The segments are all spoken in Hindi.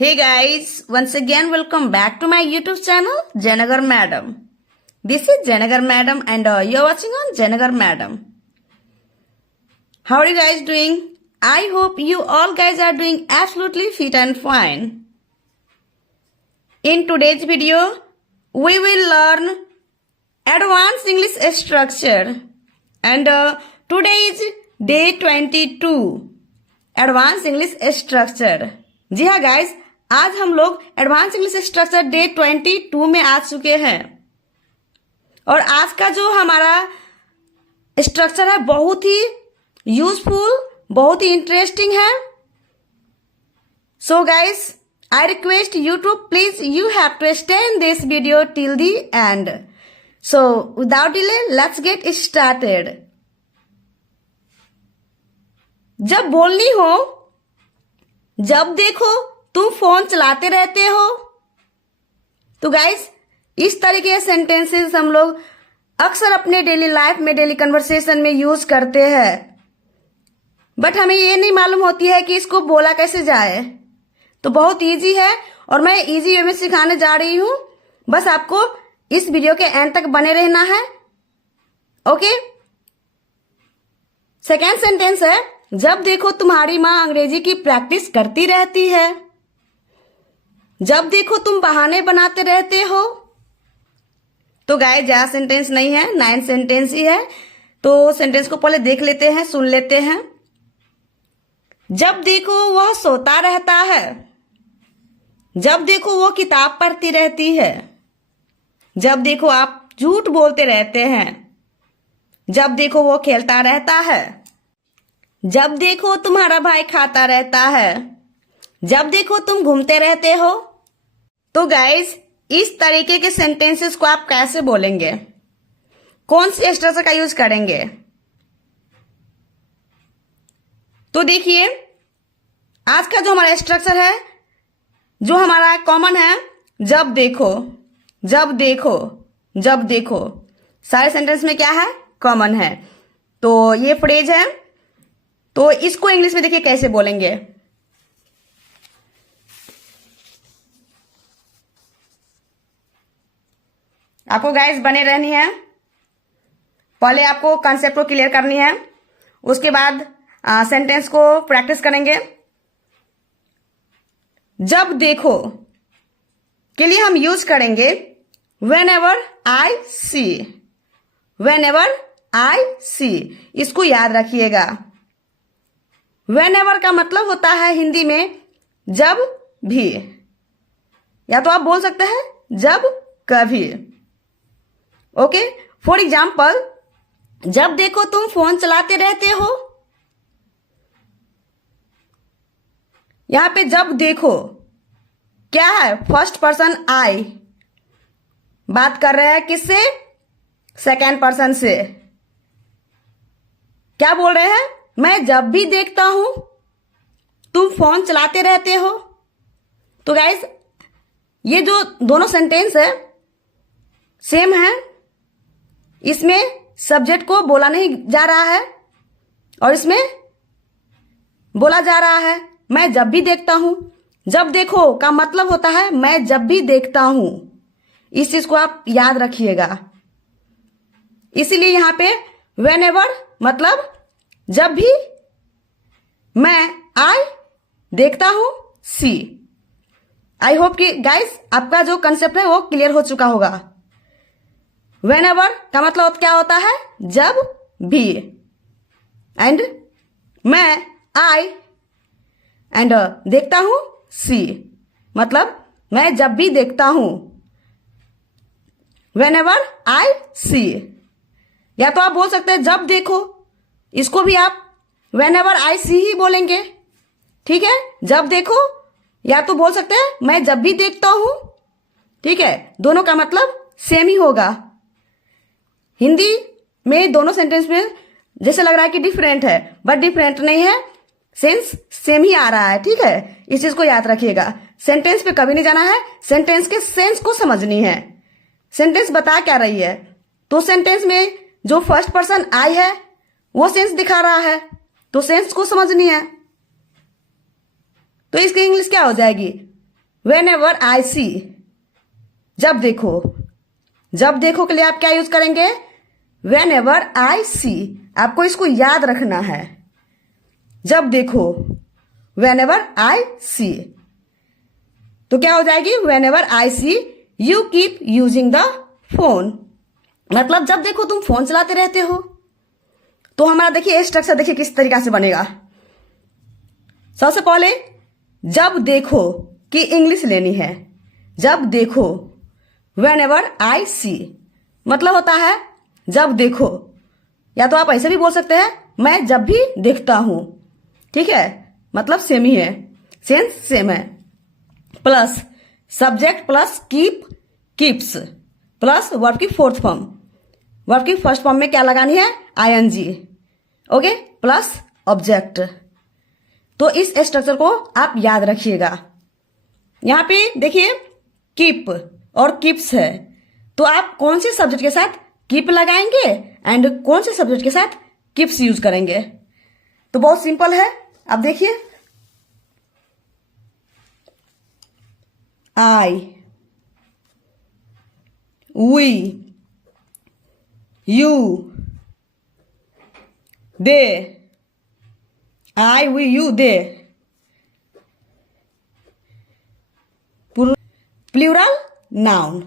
Hey guys, once again welcome back to my YouTube channel Jayanagar Madam. This is Jayanagar Madam and you're watching on Jayanagar Madam. How are you guys doing? I hope you all guys are doing absolutely fit and fine. In today's video, we will learn advanced English structure and today is day 22 advanced English structure. जी हाँ गाइस, आज हम लोग एडवांस इंग्लिश स्ट्रक्चर डे 22 में आ चुके हैं और आज का जो हमारा स्ट्रक्चर है बहुत ही यूजफुल, बहुत ही इंटरेस्टिंग है. So guys, I request you to please you have to stay in this video till the end. So without delay let's get started. जब बोलनी हो, जब देखो तुम फोन चलाते रहते हो, तो गाइस इस तरीके के सेंटेंसेस हम लोग अक्सर अपने डेली लाइफ में, डेली कन्वर्सेशन में यूज करते हैं, बट हमें ये नहीं मालूम होती है कि इसको बोला कैसे जाए. तो बहुत इजी है और मैं इजी वे में सिखाने जा रही हूं. बस आपको इस वीडियो के एंड तक बने रहना है. ओके, सेकेंड सेंटेंस है, जब देखो तुम्हारी माँ अंग्रेजी की प्रैक्टिस करती रहती है. जब देखो तुम बहाने बनाते रहते हो. तो गाइस ज्यादा सेंटेंस नहीं है, 9 सेंटेंस ही है. तो सेंटेंस को पहले देख लेते हैं, सुन लेते हैं. जब देखो वह सोता रहता है. जब देखो वो किताब पढ़ती रहती है. जब देखो आप झूठ बोलते रहते हैं. जब देखो वो खेलता रहता है. जब देखो तुम्हारा भाई खाता रहता है. जब देखो तुम घूमते रहते हो. तो गाइस इस तरीके के सेंटेंसेस को आप कैसे बोलेंगे, कौन सी स्ट्रक्चर का यूज करेंगे? तो देखिए, आज का जो हमारा स्ट्रक्चर है, जो हमारा कॉमन है, जब देखो, जब देखो, जब देखो, सारे सेंटेंस में क्या है, कॉमन है. तो ये फ्रेज है. तो इसको इंग्लिश में देखिए कैसे बोलेंगे. आपको गाइस बने रहनी है. पहले आपको कॉन्सेप्ट को क्लियर करनी है, उसके बाद सेंटेंस को प्रैक्टिस करेंगे. जब देखो के लिए हम यूज करेंगे whenever I see. Whenever I see, इसको याद रखिएगा. वेन एवर का मतलब होता है हिंदी में जब भी, या तो आप बोल सकते हैं जब कभी. ओके, फॉर एग्जाम्पल, जब देखो तुम फोन चलाते रहते हो. यहां पे जब देखो क्या है, फर्स्ट पर्सन आई. बात कर रहे हैं किससे, सेकेंड पर्सन से. क्या बोल रहे हैं, मैं जब भी देखता हूं तुम फोन चलाते रहते हो. तो गाइस ये जो दोनों सेंटेंस है सेम है. इसमें सब्जेक्ट को बोला नहीं जा रहा है और इसमें बोला जा रहा है मैं जब भी देखता हूं. जब देखो का मतलब होता है मैं जब भी देखता हूं. इस चीज को आप याद रखिएगा. इसीलिए यहां पे वेन एवर मतलब जब भी, मैं आई देखता हूं सी. आई होप कि गाइस आपका जो कंसेप्ट है वो क्लियर हो चुका होगा. वेन एवर का मतलब क्या होता है, जब भी. एंड मैं आई एंड देखता हूं सी, मतलब मैं जब भी देखता हूं. वेन एवर आई सी, या तो आप बोल सकते हैं जब देखो, इसको भी आप वेन एवर आई सी ही बोलेंगे. ठीक है, जब देखो, या तो बोल सकते हैं मैं जब भी देखता हूं. ठीक है, दोनों का मतलब सेम ही होगा. हिंदी में दोनों सेंटेंस में जैसे लग रहा है कि डिफरेंट है, बट डिफरेंट नहीं है, सेंस सेम ही आ रहा है. ठीक है, इस चीज को याद रखिएगा. सेंटेंस पे कभी नहीं जाना है, सेंटेंस के सेंस को समझनी है. सेंटेंस बता क्या रही है, तो सेंटेंस में जो फर्स्ट पर्सन आई है वो सेंस दिखा रहा है, तो सेंस को समझनी है. तो इसकी इंग्लिश क्या हो जाएगी, whenever I see, जब देखो, जब देखो के लिए आप क्या यूज करेंगे? whenever I see। आपको इसको याद रखना है। जब देखो, whenever I see, तो क्या हो जाएगी? whenever I see you keep using the phone। मतलब जब देखो तुम फोन चलाते रहते हो। तो हमारा देखिए स्ट्रक्चर देखिए किस तरीका से बनेगा। सबसे पहले जब देखो की इंग्लिश लेनी है। जब देखो, whenever I see मतलब होता है जब देखो, या तो आप ऐसे भी बोल सकते हैं मैं जब भी देखता हूं। ठीक है, मतलब सेम ही है, सेंस सेम है। Plus subject plus keep, keeps plus verb की फोर्थ फॉर्म। वर्ब की फर्स्ट फॉर्म में क्या लगानी है? आईएनजी। Okay, plus object. तो इस स्ट्रक्चर को आप याद रखिएगा। यहां पे देखिए कीप और कीप्स है, तो आप कौन से सब्जेक्ट के साथ कीप लगाएंगे एंड कौन से सब्जेक्ट के साथ कीप्स यूज करेंगे? तो बहुत सिंपल है। अब देखिए I, we, you, they. I, we, you, they plural noun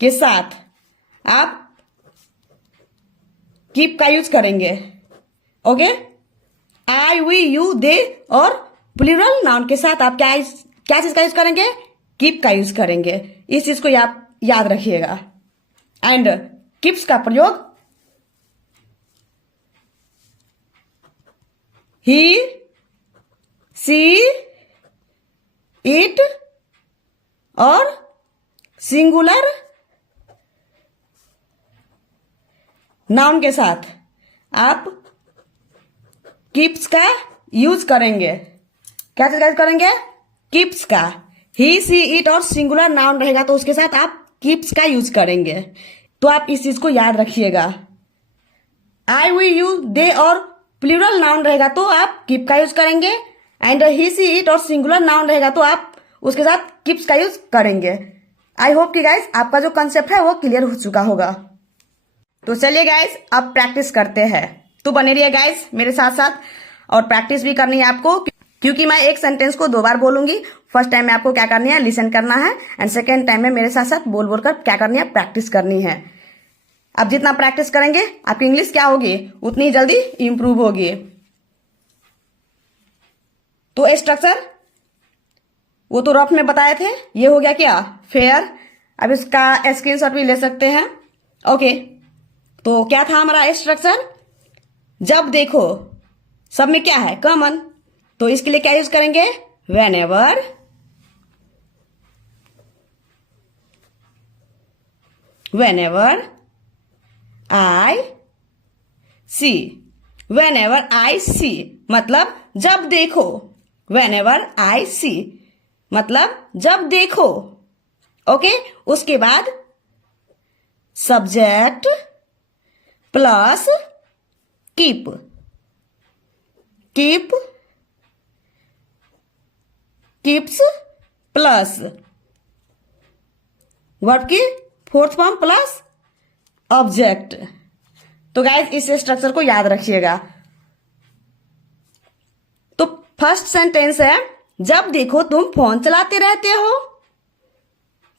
के साथ आप कीप का यूज करेंगे। Okay, I, we, you, they और प्लूरल नाउन के साथ आप क्या चीज का यूज करेंगे? कीप का यूज करेंगे। इस चीज को आप याद रखिएगा। एंड कीप्स का प्रयोग ही, सी, इट और सिंगुलर नाउन के साथ आप कीप्स का यूज करेंगे। क्या चीज का यूज करेंगे? कीप्स का। ही, सी, इट और सिंगुलर नाउन रहेगा तो उसके साथ आप कीप्स का यूज करेंगे। तो आप इस चीज को याद रखिएगा। आई, वी, यू, दे और प्लूरल नाउन रहेगा तो आप कीप का यूज करेंगे। एंड ही, सी, इट और सिंगुलर नाउन रहेगा तो आप उसके साथ कीप्स का यूज करेंगे। आई होप कि गाइस आपका जो कंसेप्ट है वो क्लियर हो चुका होगा। तो चलिए गाइस अब प्रैक्टिस करते हैं। तो बने रहिए गाइस मेरे साथ साथ, और प्रैक्टिस भी करनी है आपको, क्योंकि मैं एक सेंटेंस को 2 बार बोलूंगी। फर्स्ट टाइम में आपको क्या करनी है? लिसन करना है। एंड सेकेंड टाइम में मेरे साथ साथ बोल बोलकर क्या करनी है? प्रैक्टिस करनी है। अब जितना प्रैक्टिस करेंगे आपकी इंग्लिश क्या होगी? उतनी जल्दी इंप्रूव होगी। तो स्ट्रक्चर वो तो रफ में बताए थे, ये हो गया क्या? फेयर। अब इसका स्क्रीनशॉट भी ले सकते हैं। ओके, तो क्या था हमारा स्ट्रक्चर? जब देखो, सब में क्या है? कॉमन। तो इसके लिए क्या यूज करेंगे? whenever, whenever I see, whenever I see मतलब जब देखो। whenever I see मतलब जब देखो। ओके, उसके बाद subject plus keep, keep, keeps plus verb की फोर्थ फॉर्म प्लस ऑब्जेक्ट। तो गाइस इस स्ट्रक्चर को याद रखिएगा। तो फर्स्ट सेंटेंस है जब देखो तुम फोन चलाते रहते हो।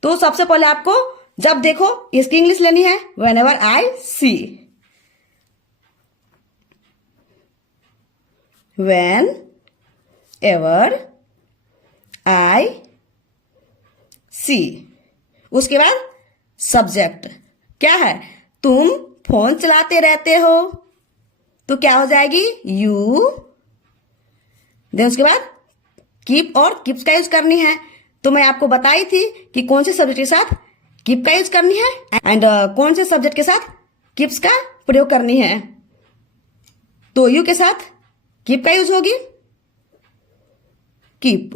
तो सबसे पहले आपको जब देखो इसकी इंग्लिश लेनी है whenever I see। whenever I see। उसके बाद सब्जेक्ट क्या है? तुम फोन चलाते रहते हो, तो क्या हो जाएगी? यू। देन उसके बाद कीप और कीप्स का यूज करनी है। तो मैं आपको बताई थी कि कौन से सब्जेक्ट के साथ कीप का यूज करनी है एंड कौन से सब्जेक्ट के साथ कीप्स का प्रयोग करनी है। तो यू के साथ कीप का यूज होगी, कीप।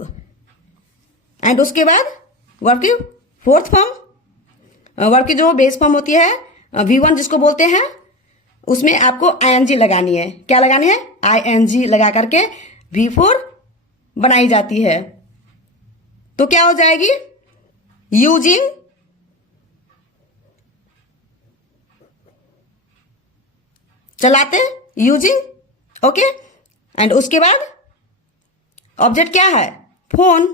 एंड उसके बाद वर्ब की फोर्थ फॉर्म, वर्ब की जो बेस फॉर्म होती है V1 जिसको बोलते हैं, उसमें आपको ING लगानी है। क्या लगानी है? ING लगा करके V4 बनाई जाती है। तो क्या हो जाएगी? यूजिंग चलाते, यूजिंग। ओके, एंड उसके बाद ऑब्जेक्ट क्या है? Phone.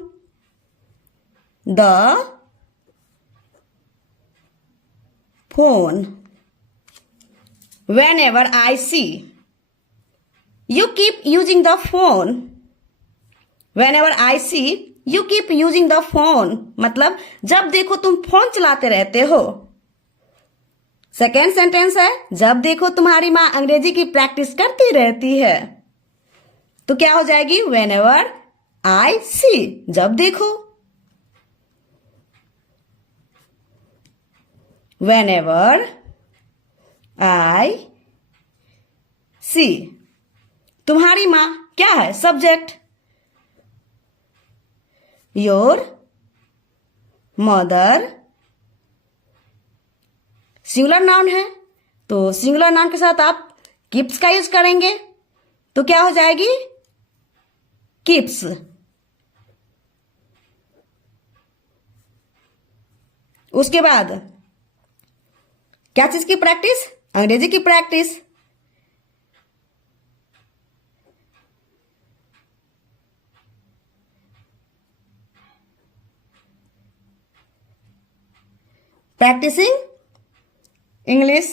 The phone. whenever I see you keep using the phone, whenever I see you keep using the phone, मतलब जब देखो तुम फोन चलाते रहते हो। सेकेंड सेंटेंस है, जब देखो तुम्हारी माँ अंग्रेजी की प्रैक्टिस करती रहती है। तो क्या हो जाएगी? whenever I see, जब देखो। whenever I see, तुम्हारी माँ क्या है? Subject. Your mother singular noun है, तो सिंगुलर नाउन के साथ आप कीप्स का यूज करेंगे। तो क्या हो जाएगी? कीप्स। उसके बाद क्या चीज की प्रैक्टिस? अंग्रेजी की practice. Practising English.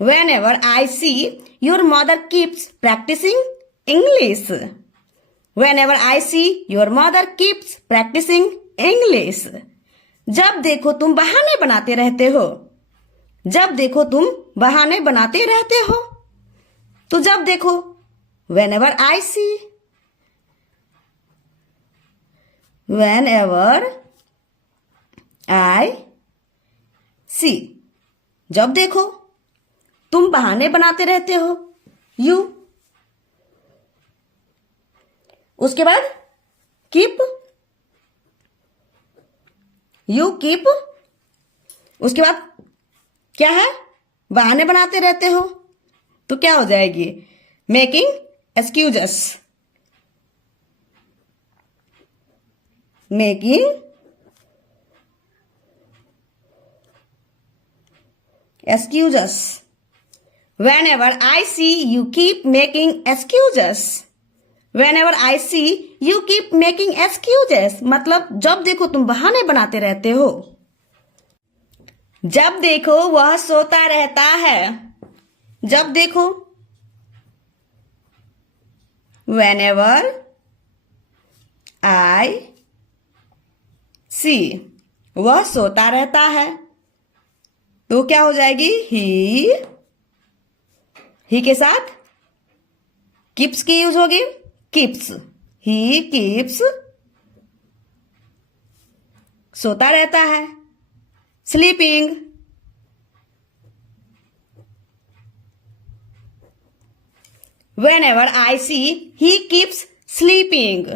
whenever I see your mother keeps practicing English, whenever I see your mother keeps practicing English, जब देखो तुम बहाने बनाते रहते हो। जब देखो तुम बहाने बनाते रहते हो, तो जब देखो whenever I see, whenever I see, जब देखो तुम बहाने बनाते रहते हो। यू। उसके बाद कीप, यू कीप। उसके बाद क्या है? बहाने बनाते रहते हो, तो क्या हो जाएगी? Making excuses. Making excuses. Whenever I see you keep making excuses. Whenever I see you keep making excuses, मतलब जब देखो तुम बहाने बनाते रहते हो। जब देखो वह सोता रहता है। जब देखो whenever I see, वह सोता रहता है, तो क्या हो जाएगी? ही के साथ कीप्स की यूज होगी। कीप्स, ही कीप्स, सोता रहता है। Sleeping, whenever I see he keeps sleeping,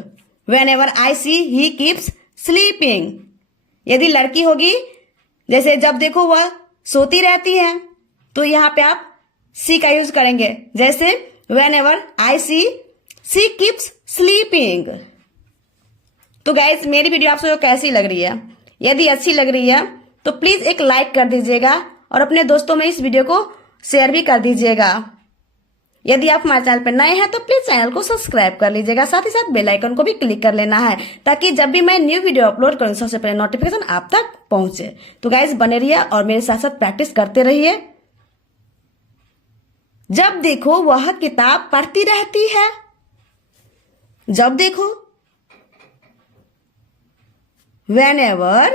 whenever I see he keeps sleeping, यदि लड़की होगी, जैसे जब देखो वह सोती रहती है, तो यहां पे आप सी का यूज करेंगे। जैसे whenever I see she keeps sleeping। तो गाइज मेरी वीडियो आप सबको कैसी लग रही है? यदि अच्छी लग रही है तो प्लीज एक लाइक कर दीजिएगा और अपने दोस्तों में इस वीडियो को शेयर भी कर दीजिएगा। यदि आप हमारे चैनल पर नए हैं तो प्लीज चैनल को सब्सक्राइब कर लीजिएगा, साथ ही साथ बेल आइकन को भी क्लिक कर लेना है, ताकि जब भी मैं न्यू वीडियो अपलोड करूं सबसे पहले नोटिफिकेशन आप तक पहुंचे। तो गाइज बने रहिए और मेरे साथ साथ प्रैक्टिस करते रहिए। जब देखो वह किताब पढ़ती रहती है। जब देखो whenever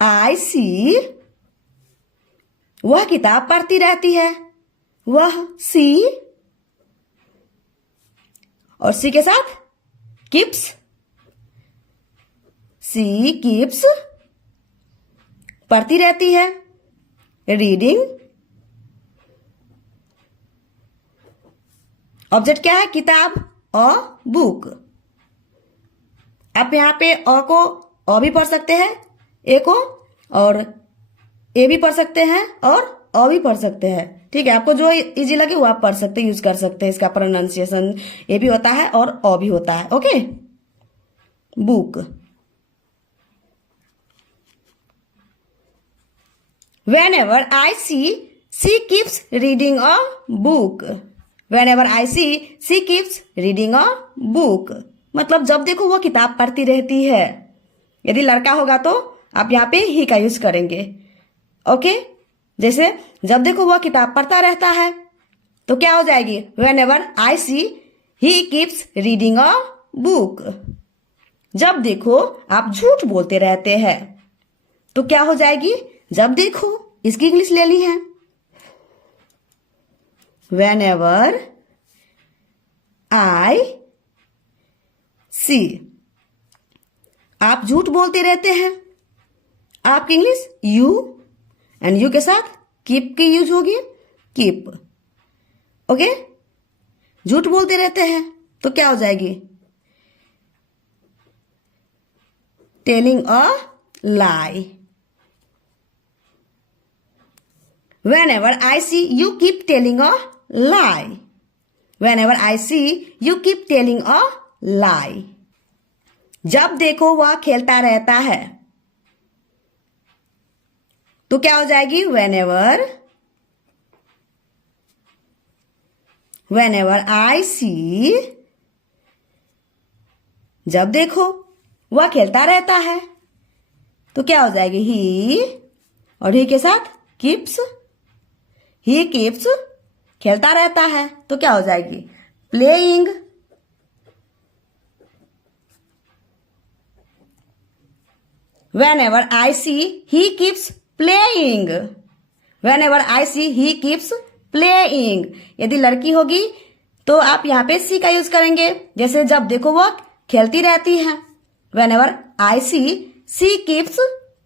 I see, वह किताब पढ़ती रहती है। वह सी, और सी के साथ कीप्स, सी कीप्स, पढ़ती रहती है। रीडिंग, ऑब्जेक्ट क्या है? किताब, अ बुक। आप यहां पे अ को अ भी पढ़ सकते हैं, ए को, और ए भी पढ़ सकते हैं और अ भी पढ़ सकते हैं, ठीक है। आपको जो इजी लगे वो आप पढ़ सकते हैं, यूज कर सकते हैं। इसका प्रोनाउंसिएशन ए भी होता है और अ भी होता है। Okay, book. Whenever I see, she keeps reading a book. Whenever I see, she keeps reading a book. मतलब जब देखो वो किताब पढ़ती रहती है। यदि लड़का होगा तो आप यहाँ पे ही का यूज करेंगे। ओके, जैसे जब देखो वह किताब पढ़ता रहता है तो क्या हो जाएगी? Whenever I see, he keeps reading a book. जब देखो आप झूठ बोलते रहते हैं तो क्या हो जाएगी? जब देखो, इसकी इंग्लिश ले ली है। Whenever I see, आप झूठ बोलते रहते हैं, आपकी इंग्लिश यू, एंड यू के साथ कीप की यूज होगी, कीप। ओके, झूठ बोलते रहते हैं तो क्या हो जाएगी? Telling a lie. Whenever I see, you keep telling a lie. Whenever I see, you keep telling a lie. जब देखो वह खेलता रहता है तो क्या हो जाएगी? Whenever I see, जब देखो वह खेलता रहता है तो क्या हो जाएगी? ही, और ही के साथ keeps, ही कीप्स, खेलता रहता है तो क्या हो जाएगी? Playing. Whenever I see, he keeps playing. Whenever I see, he keeps playing. यदि लड़की होगी तो आप यहाँ पे सी का यूज करेंगे। जैसे जब देखो वो खेलती रहती है। Whenever I see, she keeps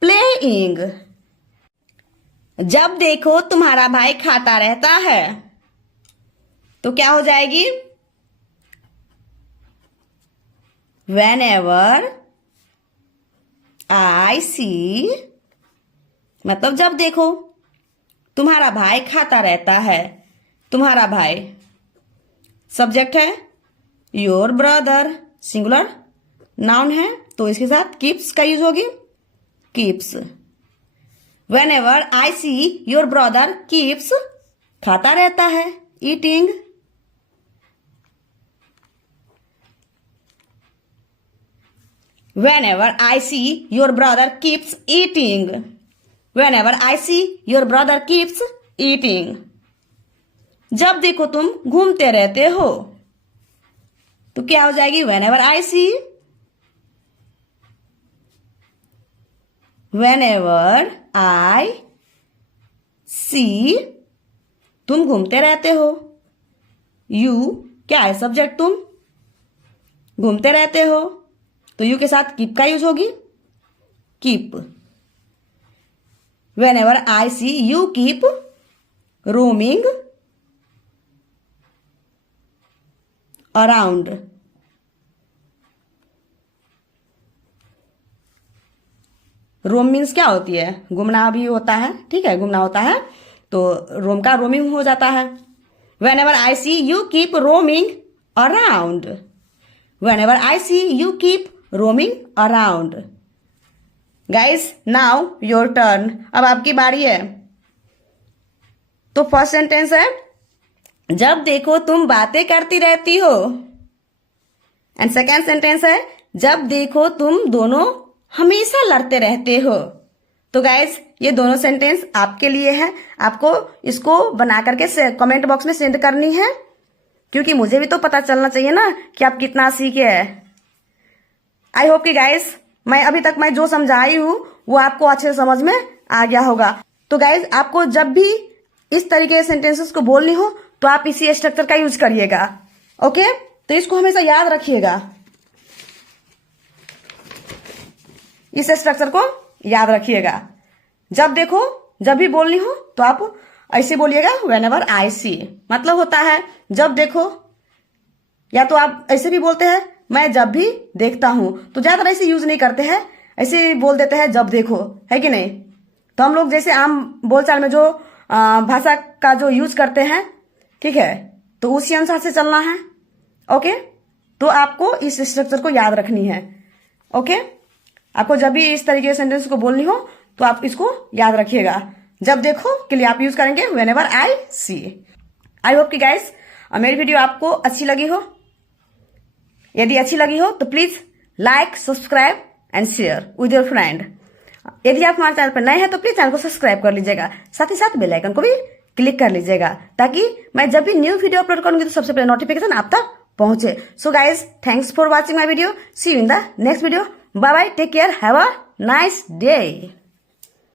playing. जब देखो तुम्हारा भाई खाता रहता है तो क्या हो जाएगी? Whenever I see, मतलब जब देखो तुम्हारा भाई खाता रहता है। तुम्हारा भाई सब्जेक्ट है, योर ब्रदर सिंगुलर नाउन है तो इसके साथ कीप्स का यूज होगी, keeps. Whenever I see, your brother keeps, खाता रहता है, eating. Whenever I see, your brother keeps eating. Whenever I see, your brother keeps eating. जब देखो तुम घूमते रहते हो तो क्या हो जाएगी? Whenever I see. Whenever I see, तुम घूमते रहते हो। You क्या है? सब्जेक्ट, तुम घूमते रहते हो तो यू के साथ कीप का यूज होगी, keep. Whenever I see, you keep roaming around. Roam means क्या होती है? घूमना भी होता है, ठीक है, घूमना होता है तो रोम का रोमिंग हो जाता है। Whenever I see, you keep roaming around. Whenever I see, you keep roaming around. Guys, now your turn. अब आपकी बारी है। तो फर्स्ट सेंटेंस है, जब देखो तुम बातें करती रहती हो। एंड सेकेंड सेंटेंस है, जब देखो तुम दोनों हमेशा लड़ते रहते हो। तो गाइज ये दोनों सेंटेंस आपके लिए है। आपको इसको बना करके कमेंट बॉक्स में सेंड करनी है, क्योंकि मुझे भी तो पता चलना चाहिए ना कि आप कितना सीखे हैं। आई होप कि गाइज मैं अभी तक मैं जो समझाई हूँ वो आपको अच्छे समझ में आ गया होगा। तो गाइज आपको जब भी इस तरीके के सेंटेंसेस को बोलनी हो तो आप इसी स्ट्रक्चर का यूज करिएगा। ओके, तो इसको हमेशा याद रखिएगा, इस स्ट्रक्चर को याद रखिएगा। जब देखो, जब भी बोलनी हो तो आप ऐसे बोलिएगा, whenever I see, मतलब होता है जब देखो, या तो आप ऐसे भी बोलते हैं मैं जब भी देखता हूं, तो ज्यादा ऐसे यूज नहीं करते हैं, ऐसे बोल देते हैं जब देखो, है कि नहीं। तो हम लोग जैसे आम बोलचाल में जो भाषा का जो यूज करते हैं, ठीक है, तो उसी अनुसार से चलना है। ओके, तो आपको इस स्ट्रक्चर को याद रखनी है। ओके, आपको जब भी इस तरीके के सेंटेंस को बोलनी हो तो आप इसको याद रखिएगा। जब देखो के लिए आप यूज करेंगे whenever I see. I hope कि गाइस मेरी वीडियो आपको अच्छी लगी हो। यदि अच्छी लगी हो तो please like, subscribe and share with your friend. यदि आप हमारे चैनल पर नए हैं तो प्लीज चैनल को सब्सक्राइब कर लीजिएगा, साथ ही साथ बेल आइकन को भी क्लिक कर लीजिएगा, ताकि मैं जब भी न्यू वीडियो अपलोड करूंगी तो सबसे पहले नोटिफिकेशन आप तक पहुंचे। So guys, thanks for watching my video. See you in the next video. Bye bye, take care, have a nice day.